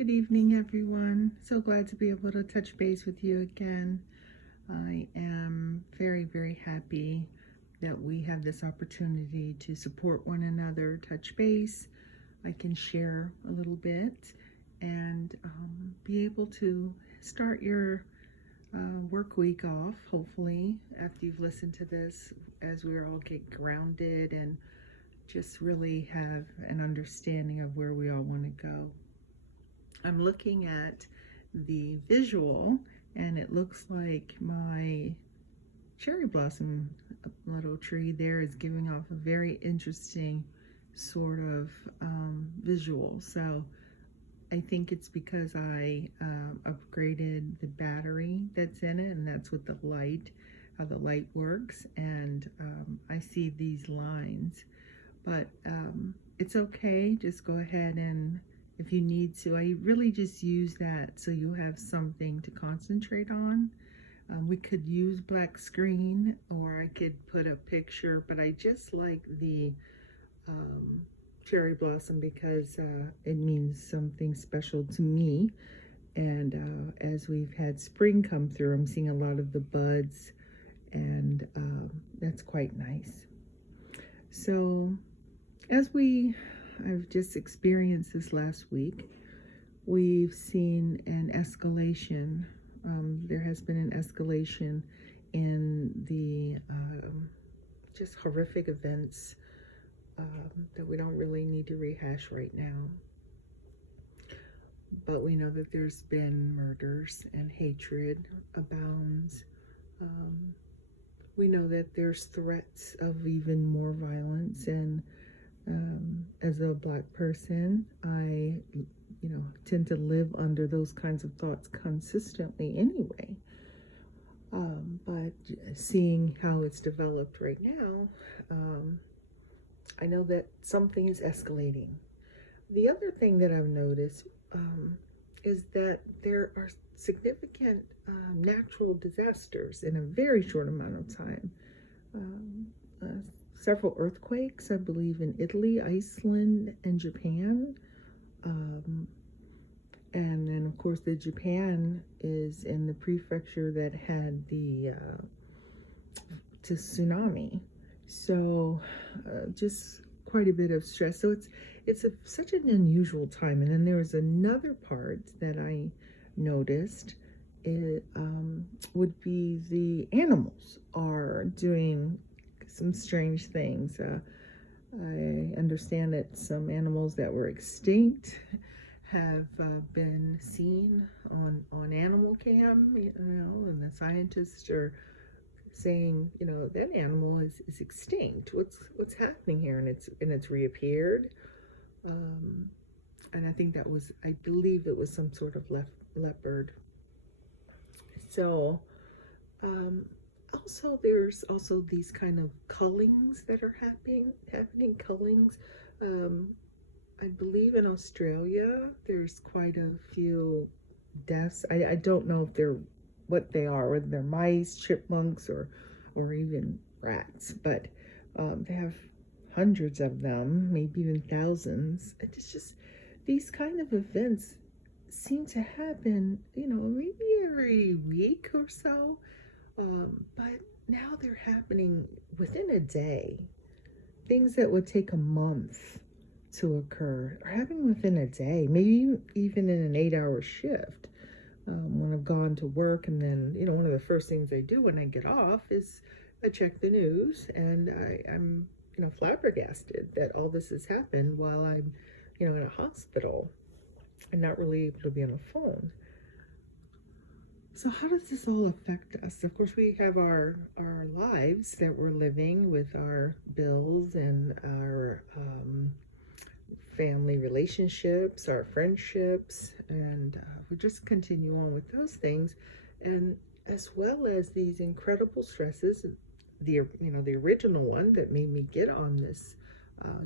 Good evening, everyone. So glad to be able to touch base with you again. I am very, very happy that we have this opportunity to support one another, touch base. I can share a little bit and be able to start your work week off, hopefully, after you've listened to this, as we all get grounded and just really have an understanding of where we all want to go. I'm looking at the visual and it looks like my cherry blossom little tree there is giving off a very interesting sort of visual. So I think it's because I upgraded the battery that's in it, and that's what the light, how the light works, and I see these lines, but it's okay. Just go ahead and if you need to, I really just use that so you have something to concentrate on. We could use black screen or I could put a picture, but I just like the cherry blossom because it means something special to me. And as we've had spring come through, I'm seeing a lot of the buds, and that's quite nice. So as I've just experienced this last week, we've seen an escalation. There has been an escalation in the just horrific events that we don't really need to rehash right now. But we know that there's been murders and hatred abounds. We know that there's threats of even more violence, and as a Black person, I tend to live under those kinds of thoughts consistently anyway. But seeing how it's developed right now, I know that something is escalating. The other thing that I've noticed is that there are significant natural disasters in a very short amount of time. Several earthquakes, I believe, in Italy, Iceland, and Japan. And then, of course, the Japan is in the prefecture that had the tsunami. So just quite a bit of stress. So it's such an unusual time. And then there was another part that I noticed. It would be the animals are doing some strange things. I understand that some animals that were extinct have been seen on animal cam, and the scientists are saying, that animal is extinct. What's happening here? And it's reappeared. And I think I believe it was some sort of leopard. So, also, there's also these kind of cullings that are happening. Cullings. I believe in Australia, there's quite a few deaths. I don't know if what they are, whether they're mice, chipmunks, or even rats, but they have hundreds of them, maybe even thousands. It's just these kind of events seem to happen, maybe every week or so. But now they're happening within a day. Things that would take a month to occur are happening within a day, maybe even in an 8-hour shift. When I've gone to work, and then, one of the first things I do when I get off is I check the news, and I'm flabbergasted that all this has happened while I'm, in a hospital and not really able to be on the phone. So how does this all affect us? Of course, we have our lives that we're living with our bills and our family relationships, our friendships, and we just continue on with those things, and as well as these incredible stresses. The original one that made me get on this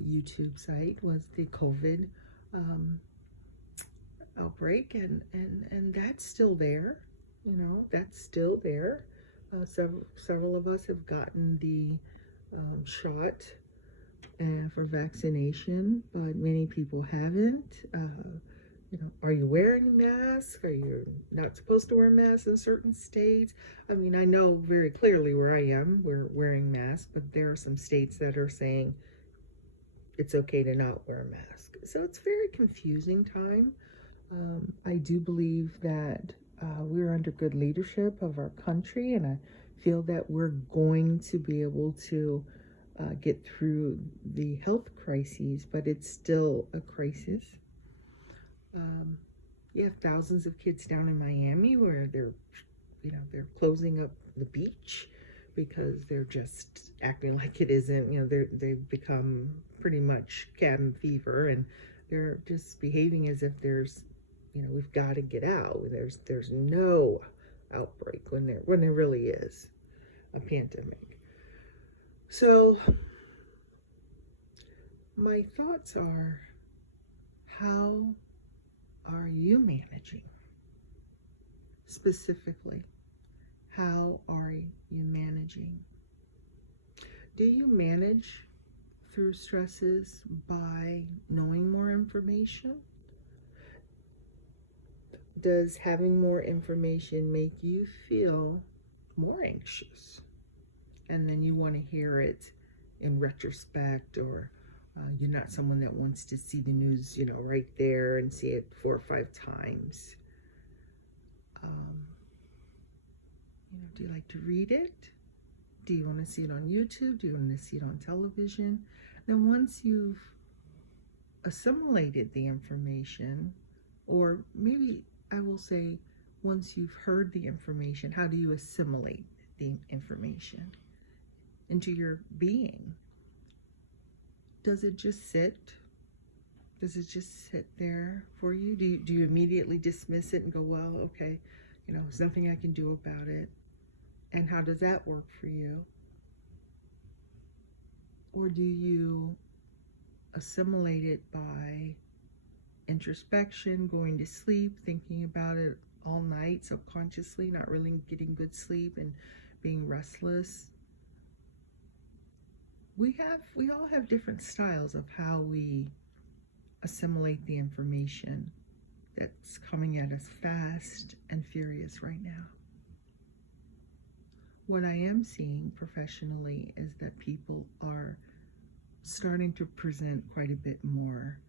YouTube site was the COVID outbreak, and that's still there. That's still there. Several of us have gotten the shot for vaccination, but many people haven't. Are you wearing a mask? Are you not supposed to wear masks in certain states? I mean, I know very clearly where I am, we're wearing masks, but there are some states that are saying it's okay to not wear a mask. So it's a very confusing time. I do believe that we're under good leadership of our country, and I feel that we're going to be able to get through the health crises, but it's still a crisis. You have thousands of kids down in Miami where they're closing up the beach because they're just acting like it isn't. They've become pretty much cabin fever, and they're just behaving as if we've got to get out. There's no outbreak when there really is a pandemic. So my thoughts are, how are you managing? Specifically, how are you managing? Do you manage through stresses by knowing more information? Does having more information make you feel more anxious? And then you want to hear it in retrospect, or you're not someone that wants to see the news, right there and see it 4 or 5 times. Do you like to read it? Do you want to see it on YouTube? Do you want to see it on television? Then once you've assimilated the information, or maybe I will say, once you've heard the information, how do you assimilate the information into your being? Does it just sit? Does it just sit there for you? Do you immediately dismiss it and go, well, okay, there's nothing I can do about it? And how does that work for you? Or do you assimilate it by introspection, going to sleep, thinking about it all night subconsciously, not really getting good sleep and being restless? We all have different styles of how we assimilate the information that's coming at us fast and furious right now. What I am seeing professionally is that people are starting to present quite a bit more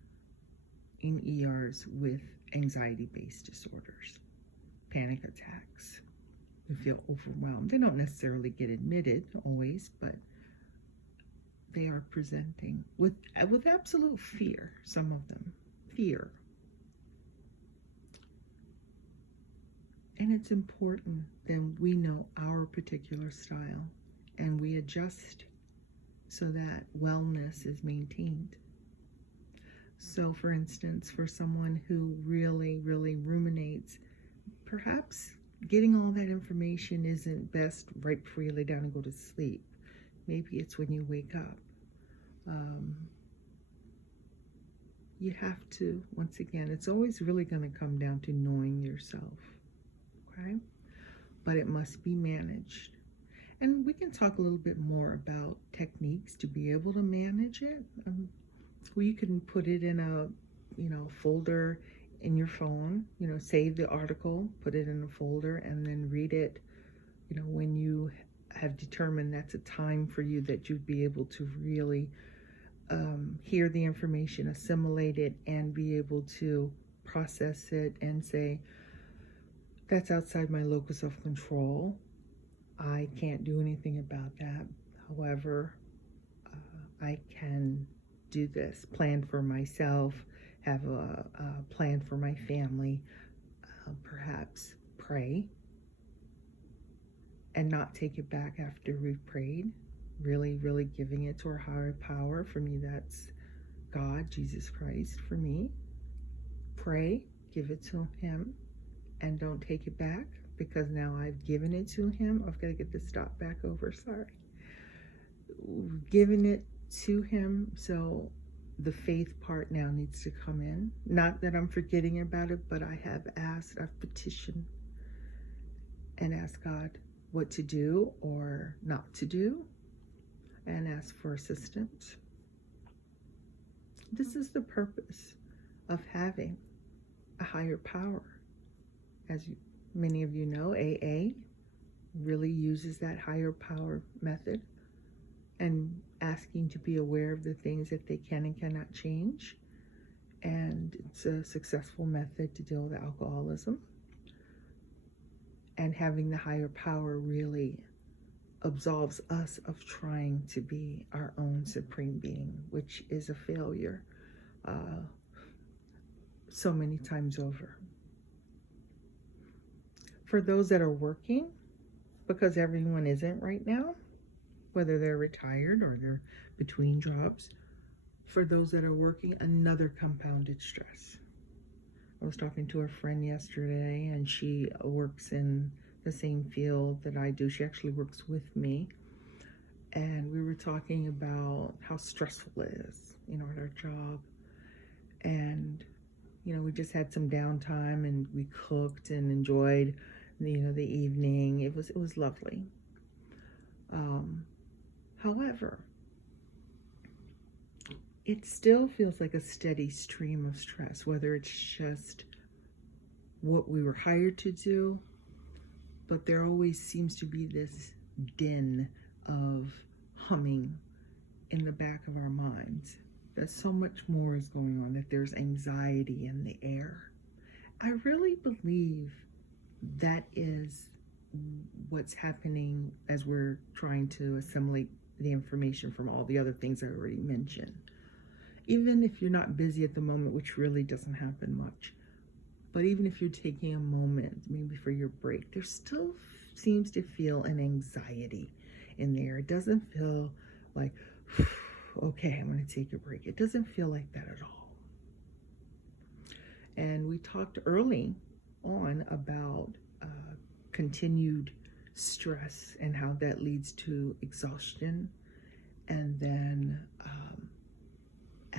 in ERs with anxiety-based disorders, panic attacks. They feel overwhelmed. They don't necessarily get admitted always, but they are presenting with absolute fear, some of them. Fear. And it's important that we know our particular style and we adjust so that wellness is maintained. So for instance, for someone who really, really ruminates, perhaps getting all that information isn't best right before you lay down and go to sleep. Maybe it's when you wake up. You have to, once again, it's always really going to come down to knowing yourself, okay? But it must be managed. And we can talk a little bit more about techniques to be able to manage it. You can put it in a folder in your phone, save the article, put it in a folder, and then read it, when you have determined that's a time for you that you'd be able to really hear the information, assimilate it, and be able to process it and say, that's outside my locus of control. I can't do anything about that. However, I can do this, plan for myself, have a plan for my family, perhaps pray and not take it back after we've prayed, really, really giving it to our higher power. For me, that's God, Jesus Christ. For me, pray, give it to him, and don't take it back, because now I've given it to him. I've got to get this stop back over, sorry. Given it to him, so the faith part now needs to come in. Not that I'm forgetting about it, but I have asked, I've petitioned and asked God what to do or not to do, and asked for assistance. This is the purpose of having a higher power. As many of you know, AA really uses that higher power method and asking to be aware of the things that they can and cannot change. And it's a successful method to deal with alcoholism. And having the higher power really absolves us of trying to be our own supreme being, which is a failure so many times over. For those that are working, because everyone isn't right now, whether they're retired or they're between jobs, for those that are working, another compounded stress. I was talking to a friend yesterday, and she works in the same field that I do. She actually works with me, and we were talking about how stressful it is, at our job. And we just had some downtime, and we cooked and enjoyed the evening. It was lovely. However, it still feels like a steady stream of stress, whether it's just what we were hired to do, but there always seems to be this din of humming in the back of our minds that so much more is going on, that there's anxiety in the air. I really believe that is what's happening as we're trying to assimilate the information from all the other things I already mentioned. Even if you're not busy at the moment, which really doesn't happen much, but even if you're taking a moment, maybe for your break, there still seems to feel an anxiety in there. It doesn't feel like, okay, I'm going to take a break. It doesn't feel like that at all. And we talked early on about continued stress and how that leads to exhaustion, and then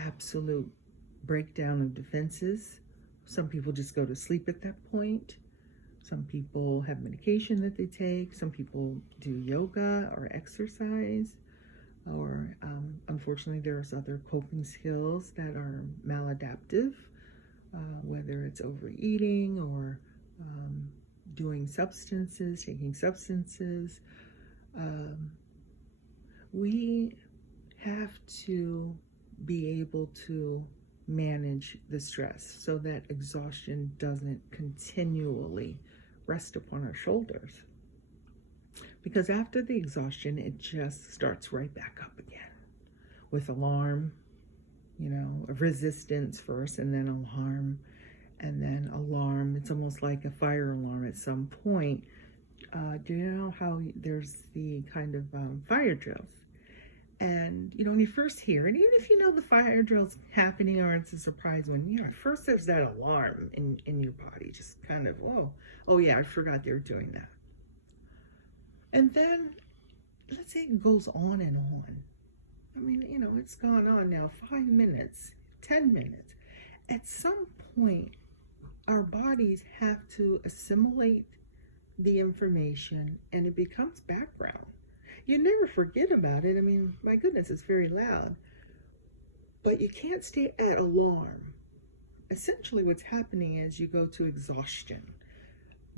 absolute breakdown of defenses. Some people just go to sleep at that point. Some people have medication that they take. Some people do yoga or exercise, or unfortunately there's other coping skills that are maladaptive, whether it's overeating or doing substances, taking substances. We have to be able to manage the stress so that exhaustion doesn't continually rest upon our shoulders. Because after the exhaustion, it just starts right back up again with alarm, resistance first, and then alarm, and then alarm. It's almost like a fire alarm at some point. Do you know how there's the kind of fire drills? And, when you first hear it, even if you know the fire drill's happening or it's a surprise one, at first there's that alarm in your body, just kind of, oh yeah, I forgot they were doing that. And then, let's say it goes on and on. I mean, it's gone on now 5 minutes, 10 minutes. At some point, our bodies have to assimilate the information, and it becomes background. You never forget about it. I mean, my goodness, it's very loud. But you can't stay at alarm. Essentially, what's happening is you go to exhaustion.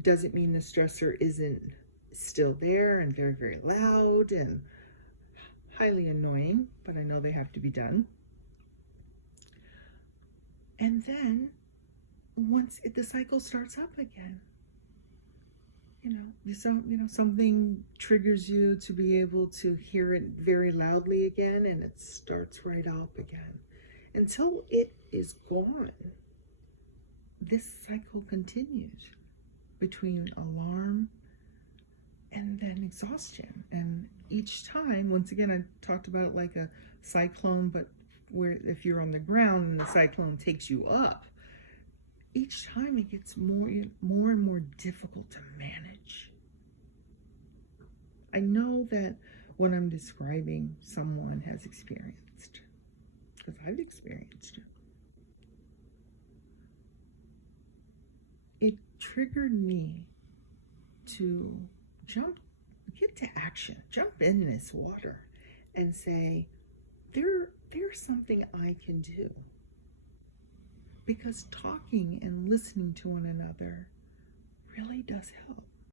Doesn't mean the stressor isn't still there and very, very loud and highly annoying, but I know they have to be done. And then, once the cycle starts up again, something triggers you to be able to hear it very loudly again, and it starts right up again. Until it is gone, this cycle continues between alarm and then exhaustion. And each time, once again, I talked about it like a cyclone, but where if you're on the ground and the cyclone takes you up, each time it gets more and more difficult to manage. I know that what I'm describing, someone has experienced, because I've experienced it. It triggered me to get to action, jump in this water and say, there's something I can do. because talking and listening to one another really does help.